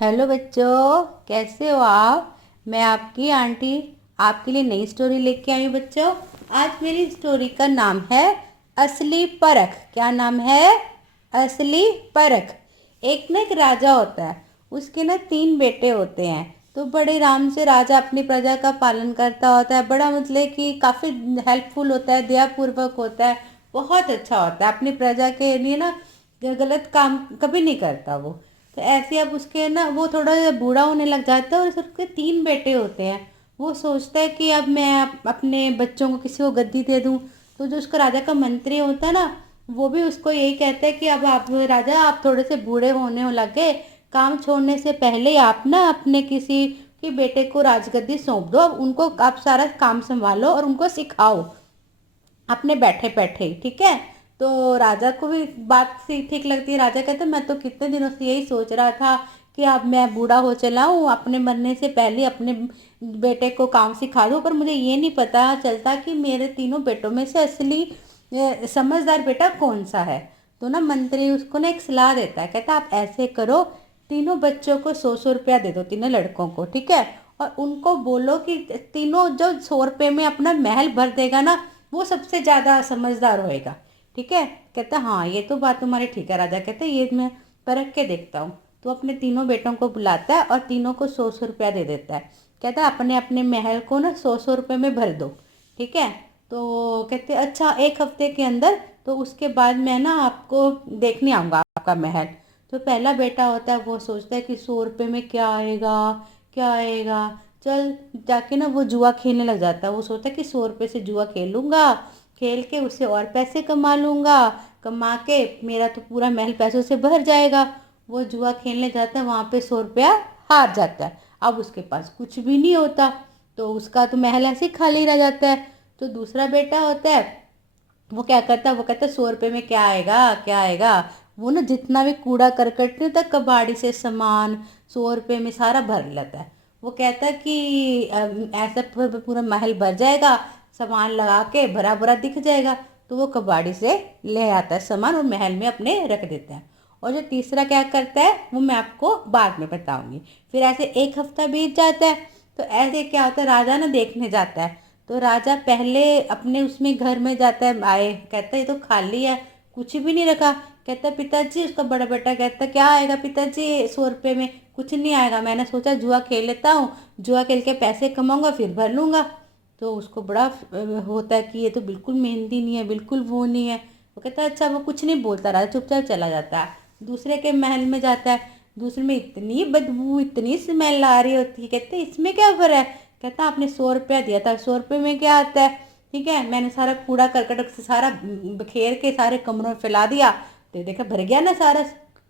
Hello बच्चों, कैसे हो आप। मैं आपकी आंटी आपके लिए नई स्टोरी लेके आई हूँ बच्चों। आज मेरी स्टोरी का नाम है असली परख। क्या नाम है? असली परख। एक राजा होता है। उसके तीन बेटे होते हैं। तो बड़े आराम से राजा अपनी प्रजा का पालन करता होता है। बड़ा मतलब कि काफ़ी हेल्पफुल होता है, दयापूर्वक होता है, बहुत अच्छा होता है अपनी प्रजा के लिए गलत काम कभी नहीं करता वो। तो ऐसे अब उसके वो थोड़ा बूढ़ा होने लग जाता है और उसके तीन बेटे होते हैं। वो सोचता है कि अब मैं अपने बच्चों को किसी को गद्दी दे दूं। तो जो उसका राजा का मंत्री होता है वो भी उसको यही कहता है कि अब आप राजा, आप थोड़े से बूढ़े होने लगे, काम छोड़ने से पहले आप अपने किसी के बेटे को राजगद्दी सौंप दो। अब उनको आप सारा काम संभालो और उनको सिखाओ अपने बैठे बैठे ही, ठीक है। तो राजा को भी बात सी ठीक लगती है। राजा कहते मैं तो कितने दिनों से यही सोच रहा था कि अब मैं बूढ़ा हो चला हूँ, अपने मरने से पहले अपने बेटे को काम सिखा दूँ, पर मुझे ये नहीं पता चलता कि मेरे तीनों बेटों में से असली समझदार बेटा कौन सा है। तो मंत्री उसको एक सलाह देता है। कहता आप ऐसे करो, तीनों बच्चों को 100-100 रुपया दे दो, तीनों लड़कों को, ठीक है। और उनको बोलो कि तीनों जो 100 रुपये में अपना महल भर देगा वो सबसे ज़्यादा समझदार होएगा, ठीक है। कहता हाँ, ये तो बात तुम्हारी ठीक है। राजा कहते ये मैं परख के देखता हूँ। तो अपने तीनों बेटों को बुलाता है और तीनों को 100-100 रुपया दे देता है। कहता अपने अपने महल को 100-100 रुपये में भर दो, ठीक है। तो कहते अच्छा, एक हफ्ते के अंदर, तो उसके बाद मैं आपको देखने आऊँगा आपका महल। तो पहला बेटा होता है, वो सोचता है कि 100 रुपये में क्या आएगा, क्या आएगा। चल जाके वो जुआ खेलने लग जाता है। वो सोचता है कि 100 रुपये से जुआ खेलूंगा, खेल के उससे और पैसे कमा लूंगा, कमा के मेरा तो पूरा महल पैसों से भर जाएगा। वो जुआ खेलने जाता है, वहाँ पे 100 रुपया हार जाता है। अब उसके पास कुछ भी नहीं होता, तो उसका तो महल ऐसे ही खाली रह जाता है। तो दूसरा बेटा होता है, वो क्या करता है, वो कहता है 100 रुपये में क्या आएगा, क्या आएगा। वो जितना भी कूड़ा करकट नहीं होता कबाड़ी से सामान, 100 रुपये में सारा भर लेता है। वो कहता है कि ऐसा पूरा महल भर जाएगा, सामान लगा के भरा भरा दिख जाएगा। तो वो कबाड़ी से ले आता है सामान और महल में अपने रख देता है। और जो तीसरा क्या करता है वो मैं आपको बाद में बताऊंगी। फिर ऐसे एक हफ्ता बीत जाता है। तो ऐसे क्या होता है, राजा देखने जाता है। तो राजा पहले अपने उसमें घर में जाता है, आए कहता है ये तो खाली है, कुछ भी नहीं रखा। कहता है पिताजी, उसका बड़ा बेटा कहता है क्या आएगा पिताजी 100 रुपये में, कुछ नहीं आएगा, मैंने सोचा जुआ खेल लेता हूँ, जुआ खेल के पैसे कमाऊंगा फिर भर लूंगा। तो उसको बड़ा होता है कि ये तो बिल्कुल मेहनती नहीं है, बिल्कुल वो नहीं है। वो कहता है अच्छा, वो कुछ नहीं बोलता, राजा चुपचाप चला जाता है। दूसरे के महल में जाता है। दूसरे में इतनी बदबू, इतनी स्मेल आ रही होती है। कहते इसमें क्या भरा है। कहता आपने 100 रुपया दिया था, 100 रुपये में क्या आता है, ठीक है। मैंने सारा कूड़ा करकट से सारा बखेर के सारे कमरों में फैला दिया, तो देखा भर गया ना सारा।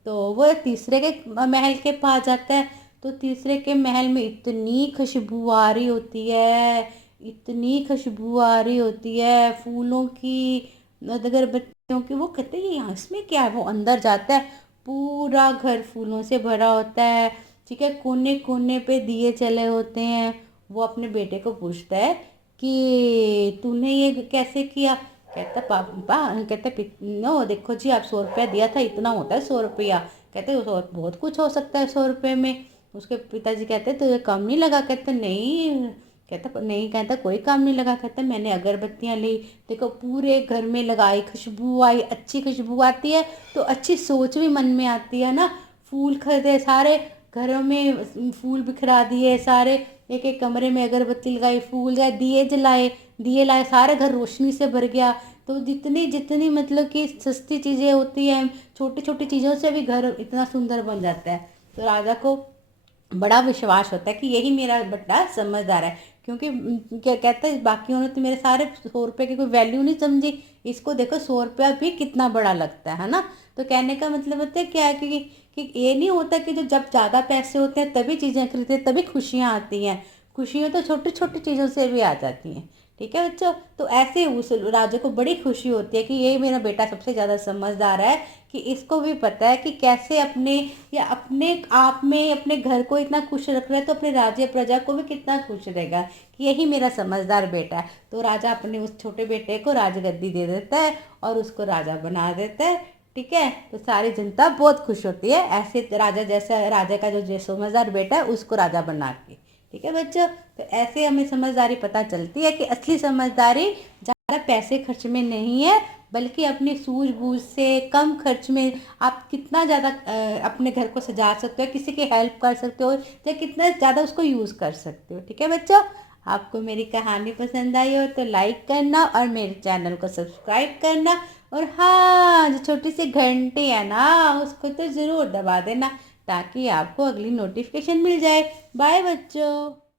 तो वो तीसरे के महल के पास जाता है। तो तीसरे के महल में इतनी खुशबू आ रही होती है, इतनी खुशबू आ रही होती है फूलों की, अगरबत्तियों की। वो कहते हैं यहाँ इसमें क्या है। वो अंदर जाता है, पूरा घर फूलों से भरा होता है, ठीक है। कोने कोने पे दिए जले होते हैं। वो अपने बेटे को पूछता है कि तूने ये कैसे किया। कहता पापा, कहता नो देखो जी, आप 100 रुपया दिया था, इतना होता है 100 रुपया। कहते बहुत कुछ हो सकता है 100 रुपये में। उसके पिताजी कहते तो ये कम नहीं लगा। कहते नहीं। कहता नहीं, कहता कोई काम नहीं लगा। कहता मैंने अगरबत्तियाँ ली, देखो पूरे घर में लगाई, खुशबू आई, अच्छी खुशबू आती है तो अच्छी सोच भी मन में आती है फूल खरीदे सारे, घरों में फूल बिखरा दिए सारे, एक एक कमरे में अगरबत्ती लगाई, फूल गए, दिए जलाए, दिए लाए, सारे घर रोशनी से भर गया। तो जितनी जितनी मतलब कि सस्ती चीज़ें होती हैं, छोटी छोटी चीज़ों से भी घर इतना सुंदर बन जाता है। तो राजा को बड़ा विश्वास होता है कि यही मेरा बेटा समझदार है। क्योंकि क्या कहता है, बाकियों ने तो मेरे सारे 100 रुपये की कोई वैल्यू नहीं समझी, इसको देखो 100 रुपया भी कितना बड़ा लगता है ना। तो कहने का मतलब होता है क्या है कि ये नहीं होता कि जो जब ज़्यादा पैसे होते हैं तभी चीज़ें खरीदते तभी खुशियाँ आती हैं। खुशियाँ तो छोटी छोटी चीज़ों से भी आ जाती हैं, ठीक है बच्चों। तो ऐसे उस राजा को बड़ी खुशी होती है कि ये मेरा बेटा सबसे ज़्यादा समझदार है, कि इसको भी पता है कि कैसे अपने या अपने आप में अपने घर को इतना खुश रख रहा है, तो अपने राज्य प्रजा को भी कितना खुश रहेगा कि यही मेरा समझदार बेटा है। तो राजा अपने उस छोटे बेटे को राजगद्दी दे देता है और उसको राजा बना देता है, ठीक है। तो सारी जनता बहुत खुश होती है ऐसे राजा जैसा, राजा का जो समझदार बेटा है उसको राजा बना के। ठीक है बच्चों, तो ऐसे हमें समझदारी पता चलती है कि असली समझदारी ज़्यादा पैसे खर्च में नहीं है, बल्कि अपनी सूझबूझ से कम खर्च में आप कितना ज़्यादा अपने घर को सजा सकते हो, किसी की हेल्प कर सकते हो, या कितना ज़्यादा उसको यूज़ कर सकते हो। ठीक है बच्चों, आपको मेरी कहानी पसंद आई हो तो लाइक करना और मेरे चैनल को सब्सक्राइब करना, और हाँ, जो छोटी सी घंटी है ना उसको तो ज़रूर दबा देना, ताकि आपको अगली नोटिफिकेशन मिल जाए। बाय बच्चों।